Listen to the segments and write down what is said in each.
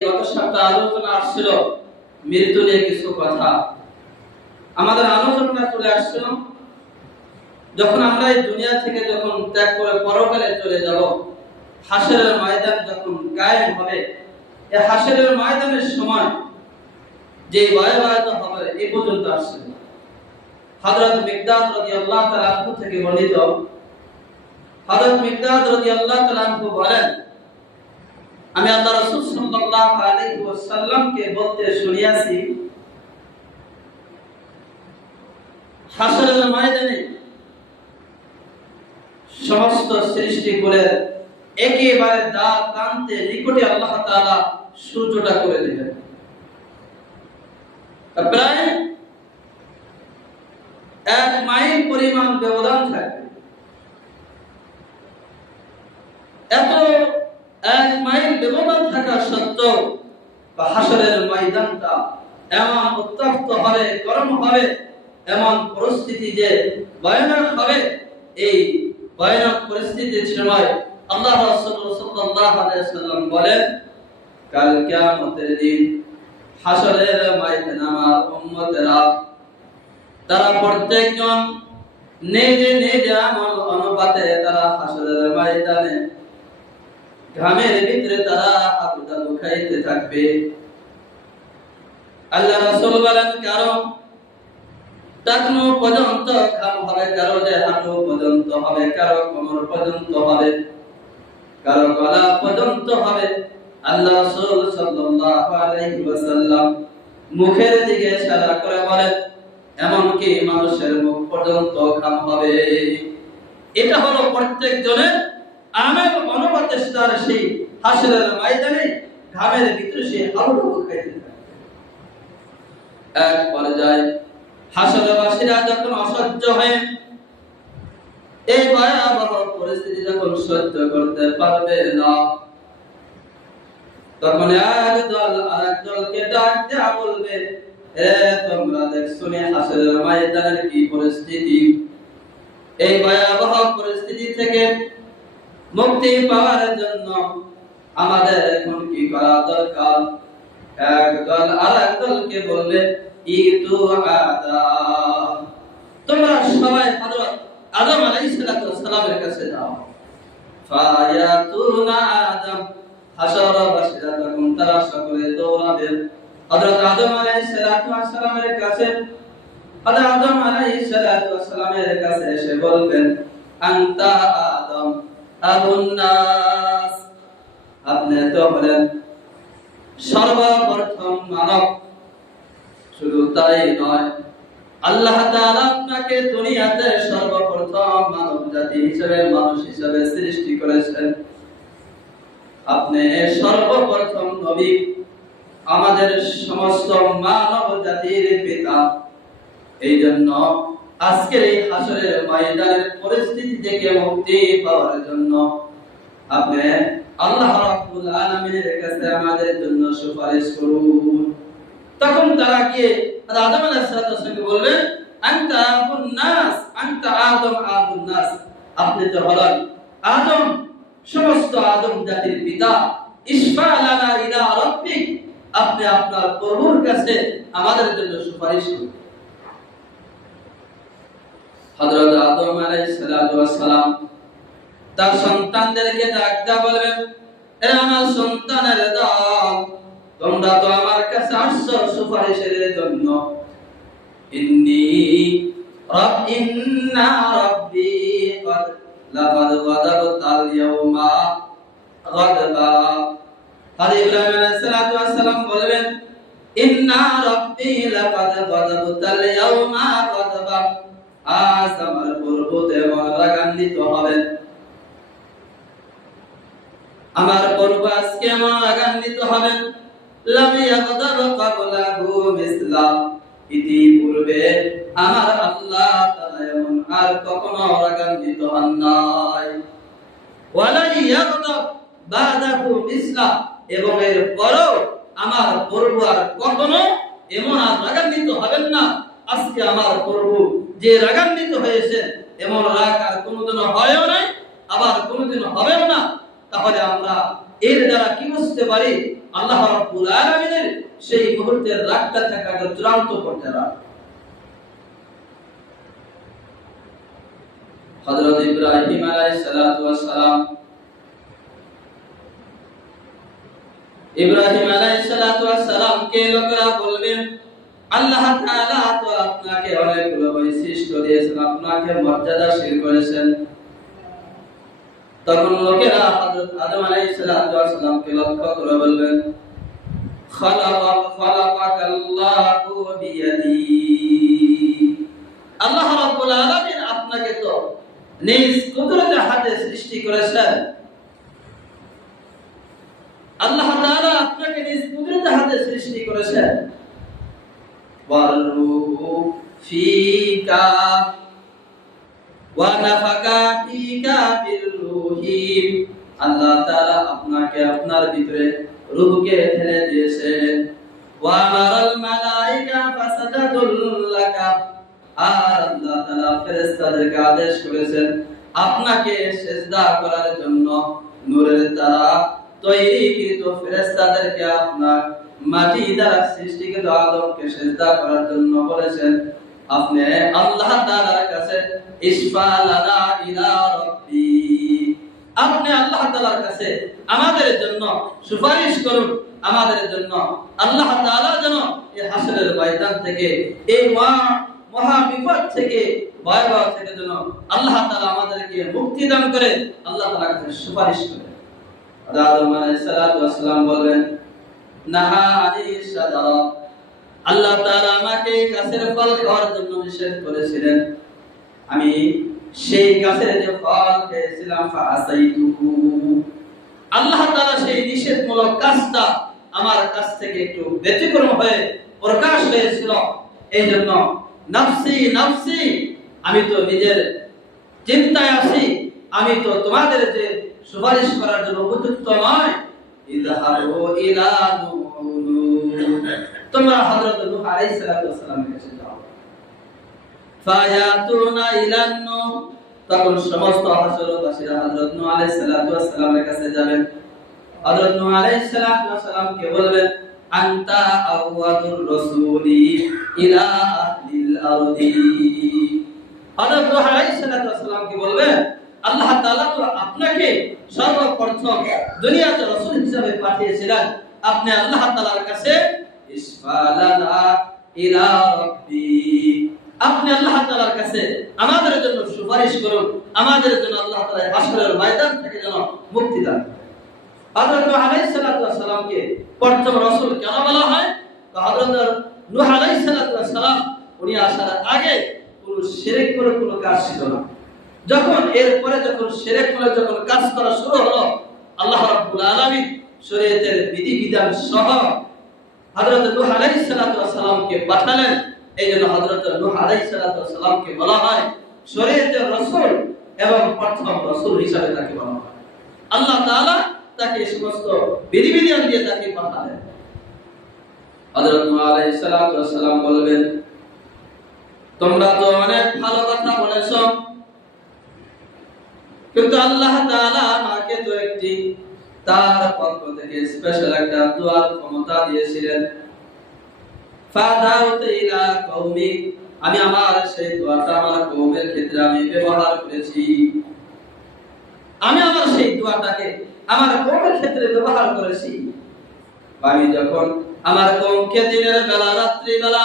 গত সপ্তাহে আলোচনা আসছিল মৃত্যু নিয়ে কিছু কথা। আমাদের আলোচনা চলে আসছিল যখন আমরা এই দুনিয়া থেকে যখন ত্যাগ করে পরকালে চলে যাব, হাসরের ময়দান যখন কায়েম হবে, এই হাসরের ময়দানের সময় যে ভয়াবহতা হবে এই পর্যন্ত আসছে। হযরত মিকদাদ রাদিয়াল্লাহু তাআলা আনহু থেকে বর্ণিত, হযরত মিকদাদ রাদিয়াল্লাহু তাআলা আনহু বলেন, আমি আল্লাহ রাসূল সাল্লাল্লাহু আলাইহি ওয়াসাল্লামকে বলতে শুনিয়াছি, হাসরের ময়দানে সমস্ত সৃষ্টি করে একেবারে দাঁত প্রান্তে নিকটে আল্লাহ তাআলা সূর্যটা করে দিবেন। প্রায় 1 মাইল পরিমাণ ব্যবধান থাকবে। এত 1 মাইল ব্যবধান থাকা সত্ত্বেও হাসরের ময়দানটা এমন উত্তপ্ত হবে, গরম হবে, এমন পরিস্থিতি যে ভয়ানক হবে। এই ভয়ানক পরিস্থিতির সময় আল্লাহ রাসূল সাল্লাল্লাহু আলাইহি ওয়াসাল্লাম বলেন, কাল কিয়ামতের দিন হাসরের ময়দানে আমার উম্মতেরা তারা প্রত্যেকজন নিজে নিজে আমল অনুপাতে তারা হাসরের ময়দানে ঘামের ভিতরে তারা হাবুডাবু খাইতে থাকবে। আল্লাহ রাসূল বলেন, কারো টাকনু পর্যন্ত ঘাম হবে, কারো যে হাঁটু পর্যন্ত হবে, কারো কোমর পর্যন্ত হবে, কারো গলা পর্যন্ত হবে। আল্লাহ রাসূল সাল্লাল্লাহু আলাইহি ওয়াসাল্লাম মুখের দিকে ইশারা করে বলেন, এমনকি মানুষের মুখ পর্যন্ত ঘাম হবে। এটা হলো প্রত্যেকজনের আমল অনুপাতে তার সেই হাসরের ময়দানে ঘামের ভিতরে সে হাবুডুবু খাইতে থাকে। এক পর্যায়ে হাসরবাসীরা যখন অসহ্য হয়ে এই ভয়াবহ পরিস্থিতি যখন সহ্য করতে পারবে না, তখন একদল আরেক দলকে ডাক দেয়া বলবে, তোমরা দেখছো না হাসরের ময়দানের কি পরিস্থিতি? এই ভয়াবহ পরিস্থিতি থেকে মুক্তি পাওয়ার জন্য আমাদের এখন কি করা দরকার? একদল আরেক দলকে বলবে, ইতু আদম, তোমরা সবাই হযরত আদম আলাইহিস সালামের কাছে যাও। ফায়াতুনা আদম, হাসরবাসীরা তখন তারা সকলে দৌড়াবে হযরত আদম আলাইহিস সালামের কাছে। হযরত আদম আলাইহিস সালামের কাছে এসে বলবেন, আনতা আদম আবুন নাস, আপনি তো হলেন সর্বপ্রথম মানব। শুধু তাই নয়, আল্লাহ তাআলা আপনাকে দুনিয়াতে সর্বপ্রথম মানব জাতি হিসেবে, মানুষ হিসেবে সৃষ্টি করেছেন। আপনি সর্বপ্রথম নবী, আমাদের সমস্ত মানব জাতির পিতা। এই জন্য আজকের এই হাসরের ময়দানের পরিস্থিতি থেকে মুক্তি পাওয়ার জন্য আপনি আল্লাহ রাব্বুল আলামিনের কাছে আমাদের জন্য সুপারিশ করুন। তখন তারা গিয়ে আদম আলাইহিস সালামকে বলবেন, আনতা আবুন নাস, আনতা আদম আবুন নাস, আপনি তো হলেন আদম, সমস্ত আদম জাতির পিতা। ইশফা লানা ইলা রাব্বিক, আপনি আপনার প্রভুর কাছে আমাদের জন্য সুপারিশ করুন। হযরত আদম আলাইহিস সালাম তার সন্তানদেরকে ডাকতে বলবেন, এ আমার সন্তানের দল, তোমরা তো আমার কাছে আসছো সুপারিশের জন্য। ইন্না রাব্বি লাকাদ গাদাবতাল ইয়াউমা গাদবা। হযরত ইব্রাহিম আলাইহিস সালাম বলবেন, ইন্না রাব্বি লাকাদ গাদাবতাল ইয়াউমা গাদবা, আজ আমার প্রভু দেওয়া রাগান্বিত হবেন। আমার প্রভু আজকে আমার রাগান্বিত হবেন। লাম ইয়াগদাব ক্বাবলাহু মিসলা, ইতিপূর্বে আমার আল্লাহ তাআলা এমন আর কখনো রাগান্বিত হন নাই। ওয়ালা ইয়াগদাব বাদাহু মিসলা, এবং এর পরও আমার প্রভু আর কখনো এমন আর রাগান্বিত হবেন না। আজকে আমার প্রভু যে রাগান্বিত হয়েছে, এমন রাগ আর কোনোদিনও হয়ও নাই, আবার কোনোদিনও হবেও না। তাহলে আমরা এর দ্বারা কি বুঝতে পারি? আল্লাহ রাব্বুল আলামিনের সেই মুহূর্তের রাগটা থাকাকে চূড়ান্ত করতে রাগ। হযরত ইব্রাহিম আলাইহিস সালাতু ওয়াস সালাম ইব্রাহিম আলাইহিস সালাতু ওয়াস সালাম কে লোকেরা বলবেন আল্লাহ তাআলা তো আপনাকে অনেকগুলো বৈশিষ্ট্য দিয়েছেন, আপনাকে মর্যাদাশীল করেছেন। তখন লোকেরা হযরত আদম আলাইহিস সালাতু ওয়াস সালামকে লক্ষ্য করে বলবেন খালাকাল্লাহু বিয়াদি, আল্লাহ রাব্বুল আলামিন আপনাকে তো নিজ কুদরতের হাতে সৃষ্টি করেছেন। আল্লাহ তাআলা আপনাকে নিজ কুদরতের হাতে সৃষ্টি করেছেন। ওয়ারূহু ফীকা ওয়া নাফাকা ফীকা বিররূহি, আল্লাহ তাআলা আপনাকে আপনার ভিতরে রূহকে ঢেলে দিয়েছেন। ওয়া মারাল মালায়েকা ফাসাদাতু লাকা, আর আল্লাহ তাআলা ফেরেশতাদেরকে আদেশ করেছেন আপনাকে সিজদা করার জন্য। নূরের দ্বারা তৈরিকৃত ফেরেশতাদেরকে আপনার মাটি দ্বারা সৃষ্টিকৃত আদমকে সিজদা করার জন্য বলেছেন। আপনি আল্লাহ তাআলার কাছে ইসফালানা ইলা রাব্বি, আপনি আল্লাহ তাআলার কাছে আমাদের জন্য সুপারিশ করুন, আমাদের জন্য আল্লাহ তাআলা যেন এই হাসরের ময়দান থেকে, এই মহা বিপদ থেকে, ভয়াবহ থেকে যেন আল্লাহ তাআলা আমাদেরকে মুক্তি দান করে, আল্লাহ তাআলার কাছে সুপারিশ করে। আদম আলাইহিস সালাতু ওয়াস সালাম বলেন নাহা আনিশ শাজারা, আল্লাহ তাআলা আমাকে গাছের ফল খাওয়ার জন্য নিষেধ করেছিলেন, আমি সেই গাছের যে ফল খেয়েছিলাম ফাসাইতুহু, আল্লাহ তাআলা সেই নিষেধমূলক কাজটা আমার কাছ থেকে একটু ব্যতিক্রম হয়ে প্রকাশ হয়েছিল। এইজন্য নফসি নফসি, আমি তো নিজের চিন্তায় আছি, আমি তো তোমাদের যে সুপারিশ করার জন্য উপযুক্ত নয়। ইযহাবু ইলা নূহ, তোমরা হযরত নূহ আলাইহিস সালাতু ওয়াস সালামের কাছে যাও। ফায়াতুনা ইলান নূহ, তখন সমস্ত হাসরতবাসীরা হযরত নূহ আলাইহিস সালাতু ওয়াস সালামের কাছে যাবেন। হযরত নূহ আলাইহিস সালাতু ওয়াস সালামকে বলবেন আনতা আওয়াদুর রাসূলি ইলা আহলিল আরদি, হযরত নূহ আলাইহিস সালাতু ওয়াস সালামকে বলবেন আল্লাহ তাআলা তো আপনাকে সর্বপ্রথম দুনিয়াতে রাসূল হিসেবে পাঠিয়েছিলেন, আপনি আল্লাহ তাআলার কাছে ইসফালানা ইলা রাব্বি, আপনি আল্লাহ তাআলার কাছে আমাদের জন্য সুপারিশ করুন, আমাদের জন্য আল্লাহ তাআলা হাসরের ময়দান থেকে যেন মুক্তি দান করেন। হযরত নূহ আলাইহিস সালাতু ওয়াস সালামকে প্রথম রাসূল কেন বলা হয়? তো হযরত নূহ আলাইহিস সালাতু ওয়াস সালাম উনি আসার আগে কোনো শিরক করে কোনো কাজ ছিল না। যখন এরপরে যখন শিরক করে যখন কাজ করা শুরু হলো, আল্লাহ রাব্বুল আলামিন শরীয়তের বিধিবিধান সহ হযরত নূহ আলাইহিস সালাতু ওয়াস সালামকে পাঠালেন। এইজন্য হযরত নূহ আলাইহিস সালাতু ওয়াস সালামকে বলা হয় শরীয়তের রাসূল এবং প্রথম রাসূল হিসেবে তাকে বলা হয়। আল্লাহ তাআলা তাকে সমস্ত বিধিবিধান দিয়ে তাকে পাঠালেন। হযরত নূহ আলাইহিস সালাতু ওয়াস সালাম বলবেন তোমরা তো অনেক ভালো কথা বলেছো, কিন্তু আল্লাহ তাআলা আমাকে তো একটি তার পক্ষ থেকে স্পেশাল একটা দোয়ার ক্ষমতা দিয়েছিলেন। ফাদাউতু ইলা কওমি, আমি আমার সেই দোয়াটা আমার কওমের ক্ষেত্রে আমি ব্যবহার করেছি। আমি আমার সেই দোয়াটাকে আমার কওমের ক্ষেত্রে ব্যবহার করেছি। আমি যখন আমার কওমকে দিনের বেলা রাত্রি বেলা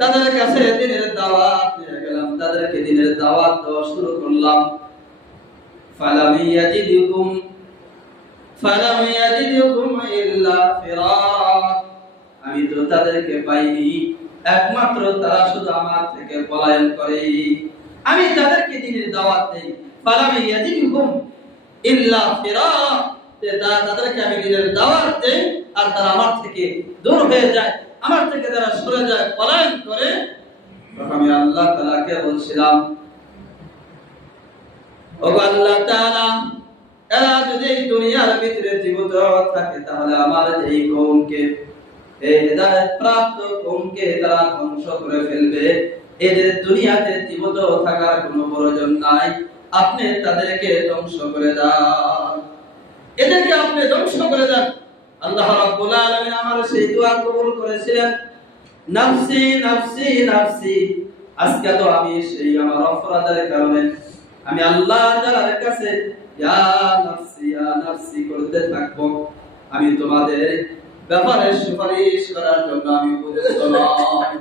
তাদের কাছে দিনের দাওয়াত নিয়ে গেলাম, তাদেরকে দিনের দাওয়াত দেওয়া শুরু করলাম। ফালাম ইয়াজিদুকুম ইল্লা ফিরারা, আমি তো তাদেরকে পাইনি, একমাত্র তারা শুধু আমার থেকে পলায়ন করে। আমি তাদেরকে দিনের দাওয়াত দেই, ফালাম ইয়াজিদুকুম ইল্লা ফিরারা, তাদেরকে আমি দিনের দাওয়াত দেই আর তারা আমার থেকে দূর হয়ে যায়, আমার থেকে তারা সরে যায়, পলায়ন করে। আমি আল্লাহ তাআলাকে বলছিলাম ও আল্লাহ তাআলা, এরা যদি দুনিয়ার ভিতরে জীবিত থাকে তাহলে আমার এই কওমকে, এই হেদায়েত প্রাপ্ত কওমকে তারা ধ্বংস করে ফেলবে। এদের দুনিয়াতে জীবিত থাকার কোনো প্রয়োজন নাই, আপনি তাদেরকে ধ্বংস করে দাও, এদেরকে আপনি ধ্বংস করে দেন। আল্লাহ রাব্বুল আলামিন আমার সেই দোয়া কবুল করেছিলেন, নাফসি নাফসি নাফসি। আজকে তো আমি সেই আমার অপরাধের কারণে আমি আল্লাহ তাআলার কাছে ইয়া নাফসি করতে থাকবো। আমি তোমাদের ব্যাপারে সুপারিশ করার জন্য আমি উপযুক্ত নয়,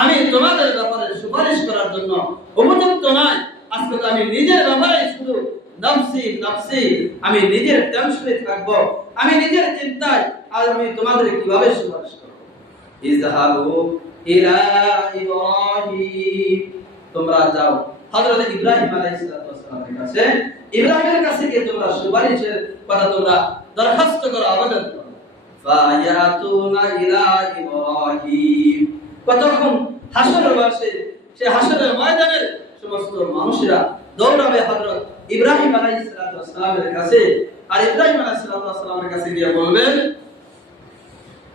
আমি তোমাদের ব্যাপারে সুপারিশ করার জন্য উপযুক্ত নয়। আজকে তো আমি নিজের ব্যাপারে শুধু নাফসি নাফসি, আমি নিজের টেনশনে থাকবো, আমি নিজের চিন্তায়, আর আমি তোমাদের কিভাবে সুপারিশ করব। ইযহাবু ইলা ইব্রাহিম, তোমরা যাও হযরত ইব্রাহিম আলাইহিস সালামের কাছে, ইব্রাহিমের কাছে গিয়ে তোমরা সুপারিশের কথা তোমরা দরখাস্ত করো, আবেদন করো। ফায়াতুনা ইলা ইব্রাহিম, কতক্ষণ হাসরের মাঠে, সে হাসরের ময়দানের সমস্ত মানুষেরা দৌড়াবে হযরত ইব্রাহিম আলাইহিস সালামের কাছে, আর ইব্রাহিম আলাইহিস সালামের কাছে গিয়ে বলবেন,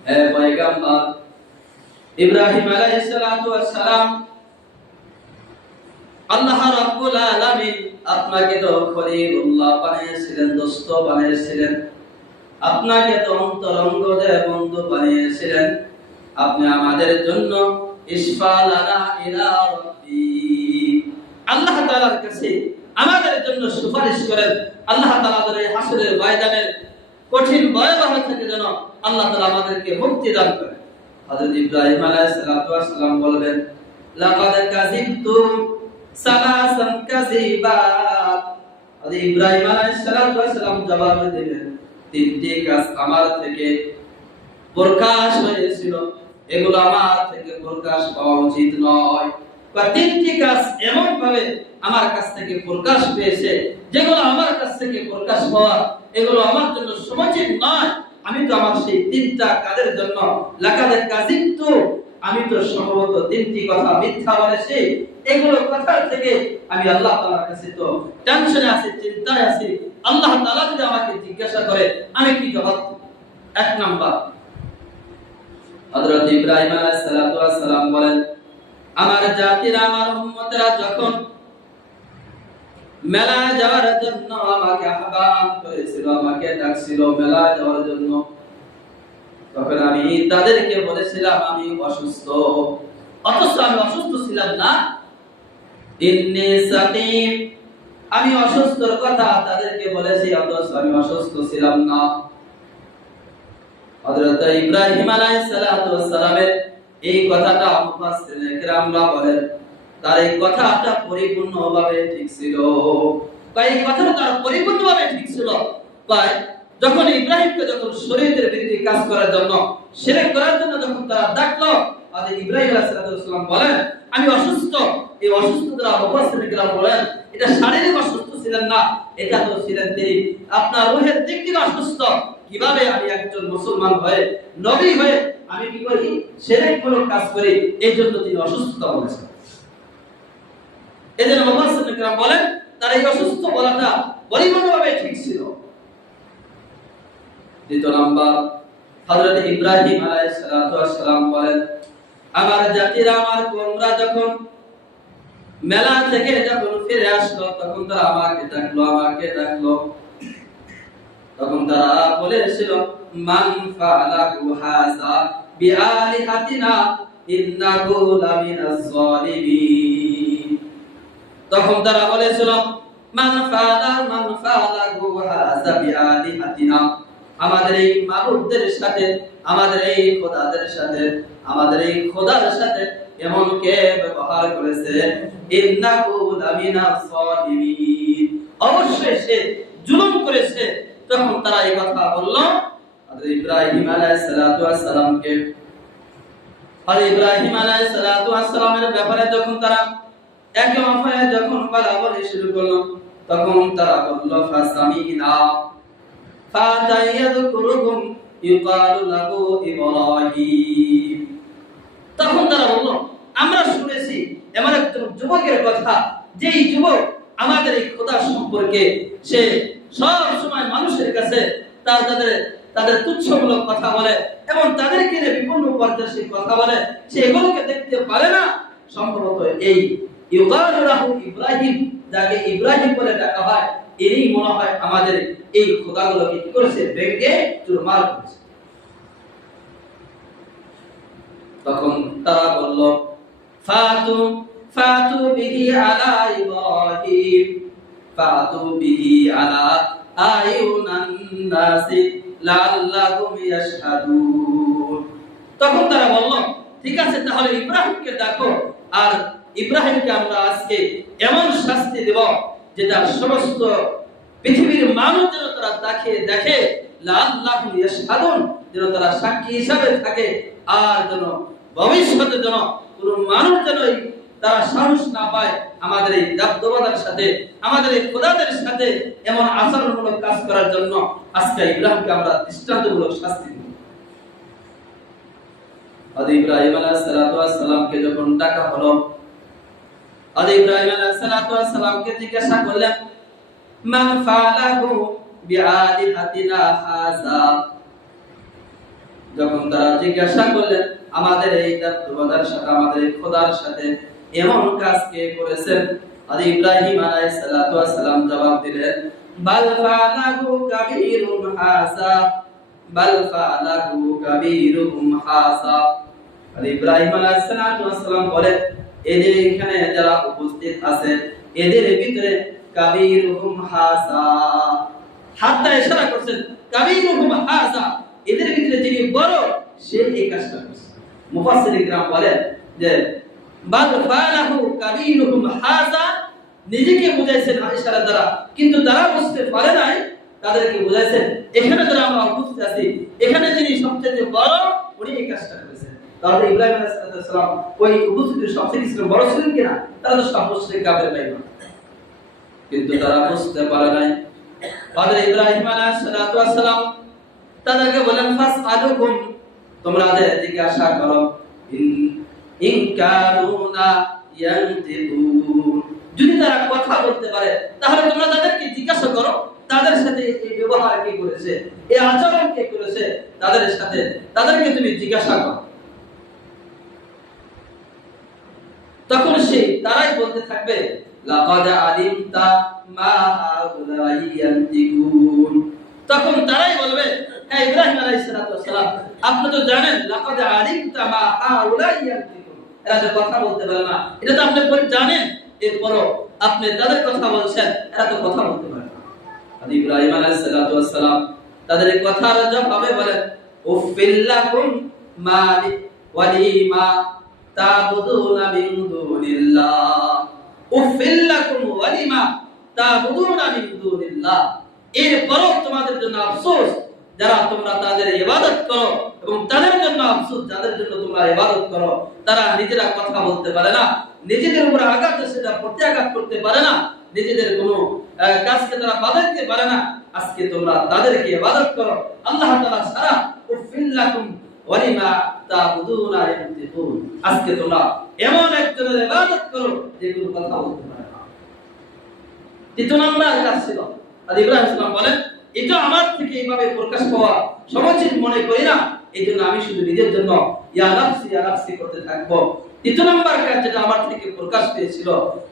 হে পয়গম্বর ইব্রাহিম আলাইহিস সালাম, আল্লাহ রাব্বুল আলামিন আপনাকে তো খলিলুল্লাহ বানিয়েছিলেন, দোস্ত বানিয়েছিলেন, আপনাকে তো অন্তরঙ্গদের বন্ধু বানিয়েছিলেন। আপনি আমাদের জন্য ইসফালানা ইলা রাব্বি, আল্লাহ তাআলার কাছে আমাদের জন্য সুপারিশ করেন। আল্লাহ তাআলা এই হাসরের ময়দানের কঠিন ভয়াবহ থেকে যেন আল্লাহ তাআলা আমাদেরকে মুক্তি দান করেন। হযরত ইব্রাহিম আলাইহিস সালাম বলবেন, লাকাদ কাযিবতুম সালাসান কাযিবাত। হযরত ইব্রাহিম আলাইহিস সালাম জবাব দিলেন, তিনটি কাজ আমার থেকে প্রকাশ হয়েছিল, এগুলো আমার থেকে প্রকাশ পাওয়া উচিত নয়। বা তিনটি কাজ এমন ভাবে আমার কাছ থেকে প্রকাশ পেয়েছে, যেগুলো আমার কাছ থেকে প্রকাশ পাওয়া এগুলো আমার জন্য সমীচীন নয়। আমি তো আমার সেই তিনটা কাজের জন্য লাকাদ কাযিবতু, আমি তো সম্ভবত তিনটি কথা মিথ্যা বলেছি। এগুলো কথা থেকে আমি আল্লাহ তাআলার কাছে তো টেনশনে আছি, চিন্তায় আছি। আল্লাহ তাআলা যদি আমাকে জিজ্ঞাসা করে আমি কি জবাব দেব? এক নাম্বার, হযরত ইব্রাহিম আলাইহিস সালাম বলেন, আমার জাতিরা, আমার উম্মতরা যখন মেলায় যাওয়ার জন্য আমাকে আহ্বান করেছিল, আমাকে ডাকছিল মেলায় যাওয়ার জন্য, তখন আমি তাদেরকে বলেছিলাম আমি অসুস্থ। অথচ আমি অসুস্থ ছিলাম না, ইন্নী সাকিম, আমি অসুস্থর কথা তাদেরকে বলেছি, অথচ আমি অসুস্থ ছিলাম না। হযরত ইব্রাহিম আলাইহিস সালামের এই কথাটা মুফাসসিরিনে কেরামরা বলেন, তার এই কথাটা পরিপূর্ণভাবে ঠিক ছিল। এই কথাটা তার পরিপূর্ণভাবে ঠিক ছিল। তাই যখন ইব্রাহিমকে যখন শরীয়তের বিরুদ্ধে কাজ করার জন্য, শিরক করার জন্য যখন তারা ডাকলো, আদি ইব্রাহিম আলাইহিস সালাম বলেন আমি অসুস্থ। এই অসুস্থতা মুফাসসিরিনে কেরাম বলেন এটা শারীরিক অসুস্থ ছিলেন না, এটা তো ছিলেন তিনি আপনার রূহের দিক থেকে অসুস্থ। কিভাবে আমি একজন মুসলমান হয়ে, নবী হয়ে আমি কি করি, শিরকমূলক কাজ করি, এই জন্য তিনি অসুস্থতা বলেছেন। এজন্য মুফাসসিরিনে কেরাম বলেন তার এই অসুস্থ বলাটা পরিপূর্ণভাবে ঠিক ছিল। দ্বিতীয় নাম্বার, হযরত ইব্রাহিম আলাইহিস সালাম বলেন, আমার জাতিরা, আমার কওমরা যখন মেলা থেকে যখন ফিরে আসলো, তখন তারা আমাকে ডাকলো। তখন তারা বলেছিল, মান ফাআলাহু হাযা বিআলিহাতিনা ইন্নাহু লামিনাজ জালিমিন। তখন তারা বলেছিল, মান ফাআলাহু হাযা বিআলিহাতিনা, আমাদের এই মাবুদদের সাথে, আমাদের এই খোদাদের সাথে, আমাদের এই খোদার সাথে এমন কে ব্যবহার করেছে, ইন্নাহু লামিনাজ জালিমিন, অবশ্যই সে জুলুম করেছে। তখন তারা এই কথা বলল হযরত ইব্রাহিম আলাইহিস সালামকে। হযরত ইব্রাহিম আলাইহিস সালামের ব্যাপারে যখন তারা একে অপরে যখন বলাবলি শুরু করলো, তখন তারা বলল, ফাসামিনা ফাতায়াযকুরুহুম ইউকালু লাহু ইব্রাহিম। তখন তারা বলল, আমরা শুনেছি এমন একজন যুবকের কথা, যেই যুবক আমাদের এই খোদা সম্পর্কে সে সব সময় মানুষের কাছে তাদের তুচ্ছমূলক কথা বলে এবং তাদেরকে বিপন্ন পর্যায়ে সে কথা বলে, সে এগুলোকে দেখতে পারে না। সম্ভবত এই ইউকালু লাহু ইব্রাহিম, যাকে ইব্রাহিম বলে ডাকা হয়, এরই মনে হয় আমাদের এই খোদাগুলোকে কি করেছে, ভেঙে চুরমার করেছে। তখন তারা বলল, ফাতু ফাতু বিহি আলা ইব্রাহিম, ফাতু বিহি আলা আয়ুনান নাসি লাআল্লাহুম ইয়াশহাদুন। তখন তারা বলল, ঠিক আছে, তাহলে ইব্রাহিমকে দেখো, আর ইব্রাহিমকে আমরা আজকে এমন শাস্তি দেব যেটা সমস্ত পৃথিবীর মানুষ যেন তারা তাকে দেখে, লাআল্লাহুম ইয়াশহাদুন, যেন তারা সাক্ষী হিসাবে থাকে, আর যেন ভবিষ্যতে যেন কোনো মানুষ যেন তারা সাহস না পায় আমাদের এই দাবদাবার সাথে, আমাদের এই খোদাদের সাথে এমন আচরণমূলক কাজ করার জন্য। আজকে ইব্রাহিমকে আমরা দৃষ্টান্তমূলক শাস্তি দেব। আদি ইব্রাহিম আলাইহিস সালাতু ওয়াস সালামকে যখন ডাকা হলো, আদি ইব্রাহিম আলাইহিস সালাতু ওয়াস সালামকে জিজ্ঞাসা করলেন, মান ফালাহু বিআলিহাতিনা হাযা। যখন তারা জিজ্ঞাসা করলেন আমাদের এই দাবদাবার সাথে, আমাদের এই খোদার সাথে এমন কাজ কে করেছেন, আদি ইব্রাহিম আলাইহিস সালাতু ওয়াস সালাম জবাব দিলেন, বাল ফালাহু কাবীরুম হাযা, বাল ফালাহু কাবীরুম হাযা। আদি ইব্রাহিম আলাইহিস সালাতু ওয়াস সালাম বলেন, এদের এখানে যারা উপস্থিত আছে এদের ভিতরে কাবীরুম হাযা, হাতটা ইশারা করছেন, কাবীরুম হাযা, এদের ভিতরে যিনি বড় সে এই কাজটা করছে। মুফাসসিরিন کرام বলেন যে বাল ফালাহু কাবীরুম হাযা, নিজেকে বুঝাইছেন ইশারা দ্বারা, কিন্তু তারা বুঝতে পারে নাই, তাদেরকে বুঝাইছেন এখানে যারা আমরা উপস্থিত আছি এখানে যিনি সবচেয়ে বড় উনি এই কাজটা করেছেন। তাহলে ইব্রাহিম আলাইহিস সালাম ওই উপস্থিত সবচেয়ে বড় ছিলেন কিনা? তারা তো সব মুশরিক কাফের ভাই, কিন্তু তারা বুঝতে পারে নাই। হযরত ইব্রাহিম আলাইহিস সালাম তাদেরকে বলেন, ফাসআলুহুম, তোমরা জিজ্ঞাসা করো, ইন কানুনা ইয়ানতিকুন, যদি তারা কথা বলতে পারে তাহলে তোমরা তাদেরকে জিজ্ঞাসা করো তাদের সাথে এই ব্যবহার কে করেছে, এই আচরণ কে করেছে, তাদের সাথে তাদেরকে তুমি জিজ্ঞাসা করো। তখন সে তারাই বলতে থাকবে, লাকাদ আলিমতা মা হাউলাই ইয়ানতিকুন। তখন তারাই বলবে, হ্যাঁ ইব্রাহিম আলাইহিস সালাম, আপনি তো জানেন, লাকাদ আলিমতা মা হাউলাই ইয়ানতিকুন, এরা যে কথা বলতে পারে না এটা তো আপনি জানেন, এরপরও আপনি তাদের কথা বলছেন, এরা তো কথা বলতে পারে না। আদি ইব্রাহিম আলাইহিস সালাম তাদের এই কথার জবাবে বলেন, উফিল্লাকুম মালি ওয়ালিমা তাবুদুনা মিন দুনিল্লাহ, উফিল্লাকুম ওয়ালিমা তাবুদুনা মিন দুনিল্লাহ, এরপরও তোমাদের জন্য আফসোস যারা তোমরা তাদের ইবাদত করো, এবং তাদের জন্য আফসোস যাদের জন্য তোমরা ইবাদত করো, তারা নিজেরা কথা বলতে পারে না, নিজেদের উপর আঘাত সেটা প্রত্যাঘাত করতে পারে না, নিজেদের কোনো কাজকে তারা বাধা দিতে পারে না। আজকে তোমরা তাদেরকে ইবাদত করো, আল্লাহ তাআলা ছাড়া, উফিল্লাকুম ওয়ালিমা তাবুদুনা ইয়ানতিকুন, আজকে তোমরা এমন একজনের ইবাদত করো যে কোনো কথা বলতে পারে না। তৃতীয় নাম্বার কাজ ছিল, আদি ইব্রাহিম সালাম বলেন, এটা আমার থেকে এইভাবে প্রকাশ পাওয়া সমুচিত মনে করি না, এইজন্য আমি শুধু নিজের জন্য ইয়া নাফসি করতে থাকবো। তৃতীয় নাম্বার কাজ যেটা আমার থেকে প্রকাশ পেয়েছিল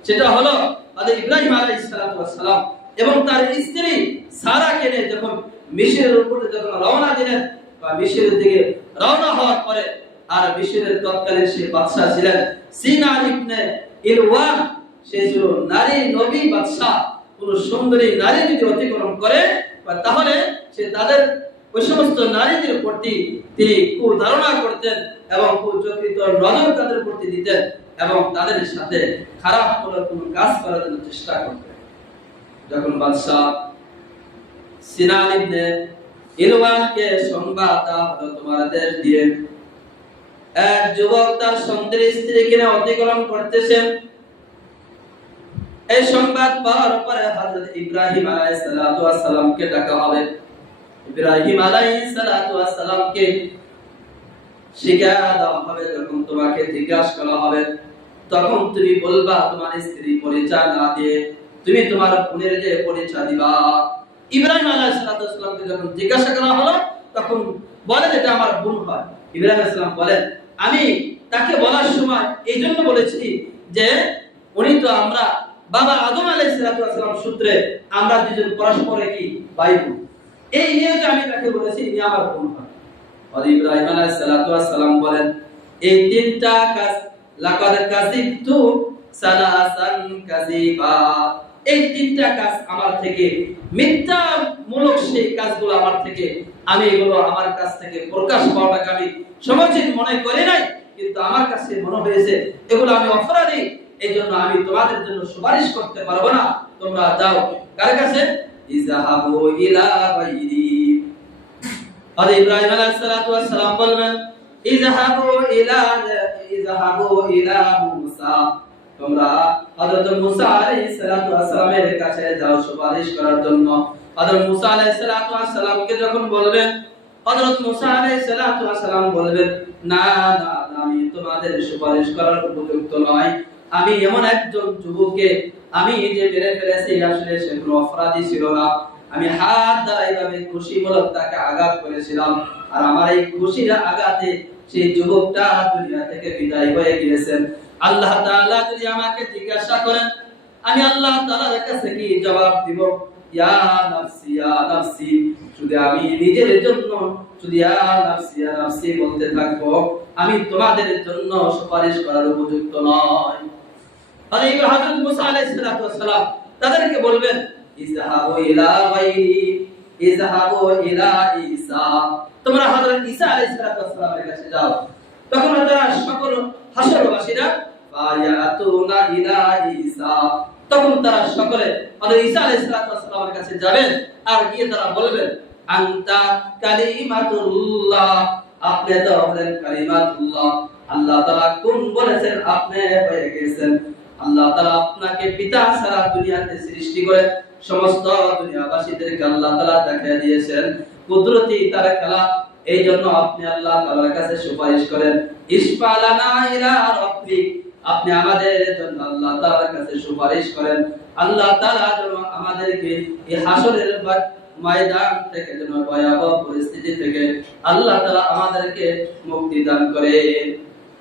সেটা হলো আদি ইব্রাহিম আলাইহিস সালাম এবং তার স্ত্রী সারাকে নিয়ে যখন মিশরের উপরে যখন রওনা দিলেন, বা মিশরের দিকে রওনা হওয়ার পরে, আর মিশরের তৎকালীন সে বাদশা ছিলেন সিনান ইবনে ইলওয়ান, সে ছিল নারী নবী বাদশা। কোন সুন্দরী নারী যদি অতিক্রম করে তাহলে সে তাদের ওই সমস্ত নারীদের প্রতি তিনি কুধারণা করতেন এবং কুচক্রিত নজর তাদের প্রতি দিতেন এবং তাদের সাথে খারাপ কোনো কাজ করার জন্য চেষ্টা করতেন। যখন বাদশা সিনান ইবনে ইলওয়ানকে সংবাদ দেওয়া হলো, তোমার দেশ দিয়ে এক যুবক তার সুন্দরী স্ত্রীকে নিয়ে অতিক্রম করতেছেন, এই সংবাদ পাওয়ার পরে হযরত ইব্রাহিম আলাইহিস সালামকে ডাকা হবে। ইব্রাহিম আলাইহিস সালামকে শিক্ষা দেওয়া হবে, যখন তোমাকে জিজ্ঞাসা করা হবে তখন তুমি বলবা তোমার স্ত্রী পরিচয় না দিয়ে তুমি তোমার বোনের যে পরিচয় দিবা। ইব্রাহিম আলাইহিস সালামকে যখন জিজ্ঞাসা করা হলো তখন বলেন এটা আমার বোন হয়। ইব্রাহিম আলাইহিস সালাম বলেন, আমি তাকে বলার সময় এই জন্য বলেছি যে উনি তো আমরা বাবা আদম আলাইহিস সালাম সূত্রে আমরা দুজন পরস্পরে কি ভাই বোন, এই নিয়ে আমি তাকে বলেছি ইনি আমার বোন হয়। আর ইব্রাহিম আলাইহিস সালাম বলেন, এই তিনটা কাজ, লাকাদ কাযিবতু সালাসান কাযিবা, এই তিনটা কাজ আমার থেকে, মিথ্যা মূলক সেই কাজগুলো আমার থেকে, আমি এগুলো আমার কাছ থেকে প্রকাশ পাওয়াটাকে আমি সমীচীন মনে করি নাই, কিন্তু আমার কাছে মনে হয়েছে এগুলো আমি অপরাধী, এইজন্য আমি তোমাদের জন্য সুপারিশ করতে পারবো না, তোমরা যাও কার কাছে? ইযহাবু ইলা গায়রি। আর ইব্রাহিম আলাইহিস সালাতু ওয়াস সালাম বললেন ইযহাবু ইলা মুসা, তোমরা হযরত মুসা আলাইহিস সালাতু ওয়াস সালামের কাছে যাও সুপারিশ করার জন্য। হযরত মুসা আলাইহিস সালাতু ওয়াস সালামকে যখন বলবেন, হযরত মুসা আলাইহিস সালাতু ওয়াস সালাম বলবেন, না না, আমি তোমাদের সুপারিশ করার উপযুক্ত নয়, আমি এমন একজন যুবককে আমি যে মেরে ফেলেছি, আসলে সে কোনো অপরাধী ছিল না, আমি হাত দ্বারা এইভাবে খুশি বলে তাকে আঘাত করেছিলাম, আর আমার এই খুশির আঘাতে সেই যুবকটা দুনিয়া থেকে বিদায় হয়ে গিয়েছেন। আল্লাহ তাআলা যদি আমাকে জিজ্ঞাসা করেন, আমি আল্লাহ তাআলার কাছে কি জবাব দিব? ইয়া নাফসি ইয়া নাফসি, যদি আমি নিজের জন্য যদি ইয়া নাফসি ইয়া নাফসি বলতে থাকবো, আমি তোমাদের জন্য সুপারিশ করার উপযুক্ত নয়। আর এই হযরত মুসা আলাইহিস সালাতু ওয়াস সালাম তাদেরকে বলবেন ইযহাবু ইলা গায়রি, ইযহাবু ইলা ঈসা, তোমরা হযরত ঈসা আলাইহিস সালাতু ওয়াস সালামের কাছে যাও। তখন তারা সকল হাসরবাসীরা ফায়াতুনা ইলা ঈসা, তখন তারা সকলে হযরত ঈসা আলাইহিস সালাতু ওয়াস সালামের কাছে যাবেন, আর গিয়ে তারা বলবেন আনতা কালিমাতুল্লাহ, আপনি তো হলেন কালিমাতুল্লাহ, আল্লাহ তাআলা কোন বলেছেন আপনি হয়ে গেছেন। আল্লাহ তাআলা আপনাকে পিতা ছাড়া দুনিয়াতে সৃষ্টি করে সমস্ত দুনিয়াবাসীদেরকে আল্লাহ তাআলা দেখিয়ে দিয়েছেন কুদরতি তার খেলা, এই জন্য আপনি আল্লাহ তাআলার কাছে সুপারিশ করেন, ইসফালানা ইলা রাব্বিক, আপনি আমাদের জন্য আল্লাহ তাআলার কাছে সুপারিশ করেন, আল্লাহ তাআলা যেন আমাদেরকে এই হাসরের ময়দান থেকে, যেন ভয়াবহ পরিস্থিতি থেকে আল্লাহ তাআলা আমাদেরকে মুক্তি দান করেন।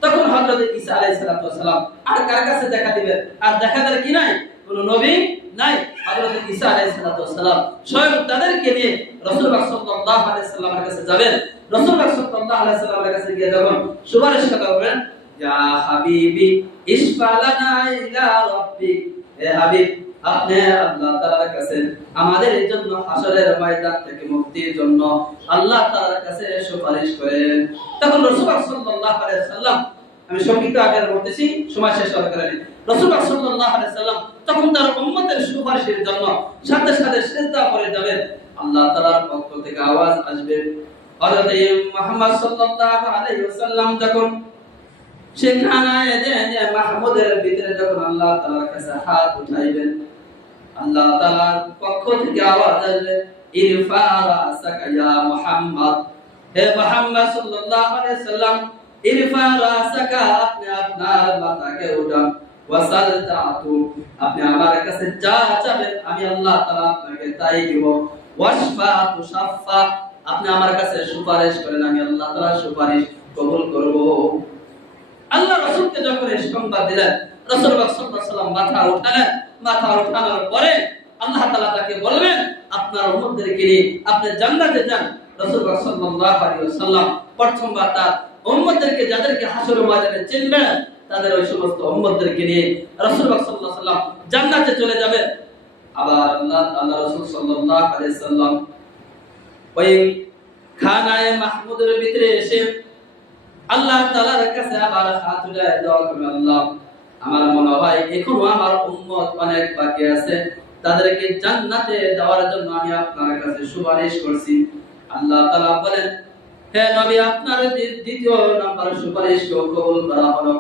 তখন হযরত ঈসা আলাইহিস সালাম আর কার কাছে দেখা দিবেন? আর দেখা দেওয়ার কি নাই, কোন নবী নাই। হযরত ঈসা আলাইহিস সালাম স্বয়ং তাদেরকে নিয়ে রাসূলুল্লাহ সাল্লাল্লাহু আলাইহি সাল্লামের কাছে যাবেন। রাসূলুল্লাহ সাল্লাল্লাহু আলাইহি সাল্লামের কাছে গিয়ে যখন সুপারিশ করবেন, ইয়া হাবিবি ইসফালানা ইলা রাব্বিক, হে হাবিব, আপনি আল্লাহ তাআলার কাছে আমাদের জন্য হাসরের ময়দান থেকে মুক্তির জন্য আল্লাহ তাআলার কাছে সুপারিশ করেন। তখন রাসূলুল্লাহ সাল্লাল্লাহু আলাইহি সাল্লাম, আমি সংক্ষিপ্ত আকারে বলতেছি, সময় শেষ হওয়ার কারণে, রাসূলুল্লাহ সাল্লাল্লাহু আলাইহি সাল্লাম তখন তার উম্মতের সুপারিশের জন্য সাথে সাথে সিজদা করে যাবেন। আল্লাহ তাআলার পক্ষ থেকে আওয়াজ আসবে, হযরত মুহাম্মদ সাল্লাল্লাহু আলাইহি ওয়াসাল্লাম যখন সেখানে যে মাহমুদের ভিতরে যখন আল্লাহ তাআলার কাছে হাত উঠাইবেন, আল্লাহ তাআলার পক্ষ থেকে আওয়াজ আসবে, ইরফা রাসাকা ইয়া মুহাম্মদ, হে মুহাম্মদ সাল্লাল্লাহু আলাইহি সাল্লাম, ইরফা রাসাকা, আপনি আপনার মাথাকে উঠান, ওয়াসাল তাতু, আপনি আমার কাছে যা চাবেন আমি আল্লাহ তাআলা আপনাকে তাই দিব, ওয়াশফা তুশাফা, আপনি আমার কাছে সুপারিশ করেন, আমি আল্লাহ তাআলার সুপারিশ কবুল করব। আল্লাহ রাসূলকে যখন এই সংবাদ দিলেন, রাসূলুল্লাহ সাল্লাল্লাহু আলাইহি ওয়াসাল্লাম মাথা উঠালেন, মাথা উঠানোর পরে আল্লাহ তাআলা তাকে বলবেন, আপনার উম্মতদেরকে নিয়ে আপনি জান্নাতে যান। রাসূলুল্লাহ সাল্লাল্লাহু আলাইহি ওয়াসাল্লাম প্রথমবার তার উম্মতদেরকে, যাদেরকে হাসরের ময়দানে চিনবেন, তাদের ওই সমস্ত উম্মতদেরকে নিয়ে রাসূলুল্লাহ সাল্লাল্লাহু আলাইহি ওয়াসাল্লাম জান্নাতে চলে যাবেন। আবার আল্লাহ রাসূল সাল্লাল্লাহু আলাইহি ওয়াসাল্লাম ওই খানায়ে মাহমুদের ভিতরে এসে আল্লাহ তাআলার কাছে আবার হাত উঠায় দোয়া করবেন, আল্লাহ, আমার মনে হয় এখনো আমার উম্মত অনেক বাকি আছে, তাদেরকে জান্নাতে দেওয়ার জন্য আমি আপনার কাছে সুপারিশ করছি। আল্লাহ তাআলা বলেন, হে নবী, আপনার দ্বিতীয় নাম্বার সুপারিশ কবুল করা হলো,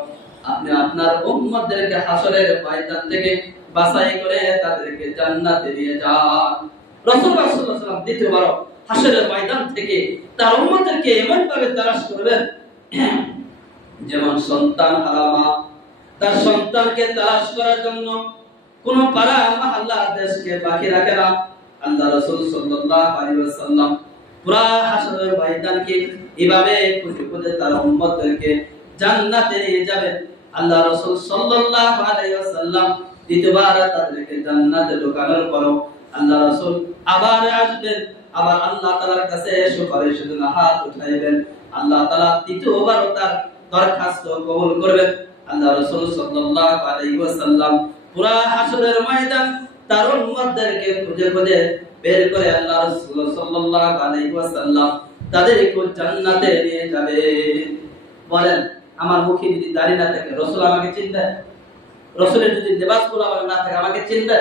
আপনি আপনার উম্মতদেরকে হাসরের ময়দান থেকে বাছাই করে তাদেরকে জান্নাতে নিয়ে যান। রাসূলুল্লাহ সাল্লাল্লাহু আলাইহি ওয়াসাল্লাম দ্বিতীয়বার হাসরের ময়দান থেকে তার উম্মতদেরকে এমন ভাবে তালাশ করবেন যেমন সন্তান হারা মা তার সন্তানকে তালাশ করার জন্য কোন পাড়া মহল্লা দেশকে বাকি রাখে না। আল্লাহ রাসূল সাল্লাল্লাহু আলাইহি ওয়াসাল্লাম পুরা হাসরের ময়দানকে এভাবে খুঁজে খুঁজে তার উম্মতদেরকে জান্নাতে নিয়ে যাবেন। আল্লাহ রাসূল সাল্লাল্লাহু আলাইহি ওয়াসাল্লাম দ্বিতীয়বার তাদেরকে জান্নাতে ঢোকানোর পর আল্লাহ রাসূল আবার আসবেন, আবার আল্লাহ তাআলার কাছে সুপারিশের জন্য হাত উঠাইবেন। আল্লাহ তাআলা তৃতীয়বার তার দরখাস্ত কবুল করবেন। আল্লাহ রাসূল সাল্লাল্লাহু আলাইহি ওয়াসাল্লাম পুরা হাসরের ময়দান তার উম্মতদেরকে খুঁজে খুঁজে বের করে আল্লাহ রাসূল সাল্লাল্লাহু আলাইহি ওয়াসাল্লাম তাদেরকে জান্নাতে নিয়ে যাবে। বলেন, আমার মুখে যদি দাড়ি না থাকে রাসূল আমাকে চিনবে? রাসূলের যদি লিবাসগুলো না থাকে আমাকে চিনবে?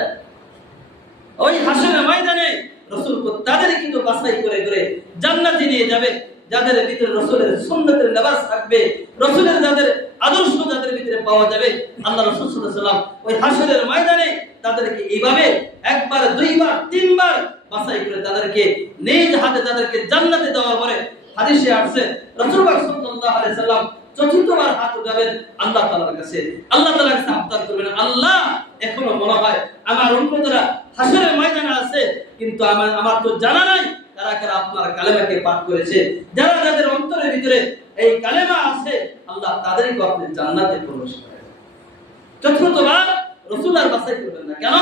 ওই হাসরের ময়দানে রাসূল তাদেরকে কিন্তু বাছাই করে করে জান্নাতে নিয়ে যাবে, যাদের ভিতরে রাসূলের সুন্নতের লিবাস থাকবে, রাসূলের যাদের আদর্শ যাদের ভিতরে পাওয়া যাবে। আল্লাহ রাসূল সাল্লাল্লাহু আলাইহি ওয়াসাল্লাম ওই হাসরের ময়দানে তাদেরকে এইভাবে একবার, দুইবার, তিনবার বাছাই করে তাদেরকে নিজ হাতে তাদেরকে জান্নাতে দেওয়ার পরে হাদিসে আসছে রাসূল সাল্লাল্লাহু আলাইহি ওয়াসাল্লাম চতুর্থবার হাত উঠাবেন আল্লাহ তাআলার কাছে। আল্লাহ তাআলার কাছে আবদার করবেন, আল্লাহ এখনো মনে হয় আমার উম্মতরা হাসরের ময়দানে আছে, কিন্তু আমার তো জানা নাই কারা কারা আপনার কালেমাকে পাঠ করেছে। যারা যাদের অন্তরের ভিতরে এই কালেমা আছে আল্লাহ তাদেরকে আপনি জান্নাতে প্রবেশ করেন। চতুর্থবার রাসূল আর বাছাই করবেন না। কেন?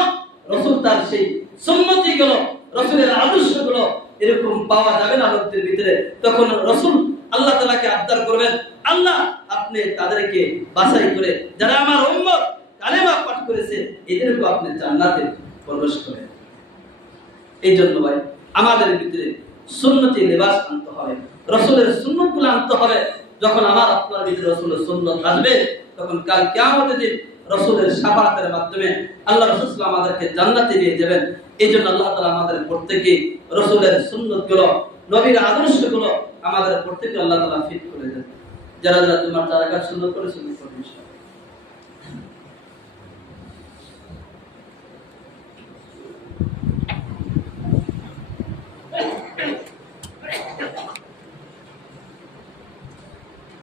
রাসূল তার সেই সুন্নতিগুলো, রাসূলের আদর্শগুলো এরকম পাওয়া যাবে না লোকদের ভিতরে। তখন রাসূল আল্লাহ তাআলাকে আবদার করবেন, আল্লাহ আপনি তাদেরকে বাছাই করে যারা আমার উম্মত কালেমা পাঠ করেছে এদেরকে আপনি জান্নাতে প্রবেশ করেন। এই জন্য ভাই আমাদের ভিতরে সুন্নতি লিবাস আনতে হবে, রাসূলের সুন্নতগুলো আনতে হবে। যখন আমার আপনার ভিতরে রাসূলের সুন্নত আসবে তখন কাল কিয়ামতের দিন রাসূলের শাফাআতের মাধ্যমে আল্লাহ রাসূল আমাদেরকে জান্নাতে নিয়ে যাবেন। এইজন্য আল্লাহ তাআলা আমাদের প্রত্যেককে রাসূলের সুন্নতগুলো, নবীর আদর্শগুলো আমাদের প্রত্যেককে আল্লাহ তাআলা ফিট করে দেন। যারা যারা তোমার তারাকার সুন্নত করে সুন্নত করবে ইনশাআল্লাহ।